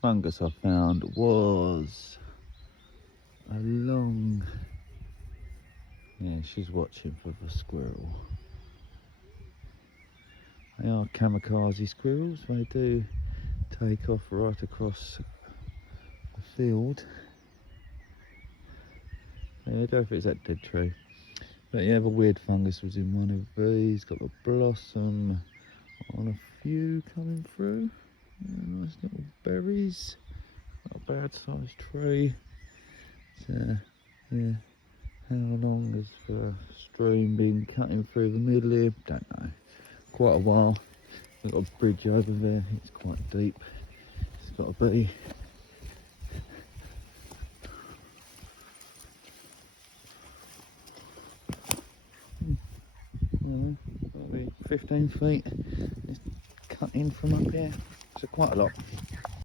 fungus I found was along. Yeah, she's watching for the squirrel. They are kamikaze squirrels. They do take off right across the field. Yeah, I don't know if it's that dead tree. But yeah, the weird fungus was in one of these. Got the blossom on a few coming through. Yeah, nice little berries. Not a bad sized tree. So, yeah, how long has the stream been cutting through the middle here? Don't know. Quite a while. We've got a bridge over there. It's quite deep. It's got to be. Got to be 15 feet. It's cut in from up here. So quite a lot.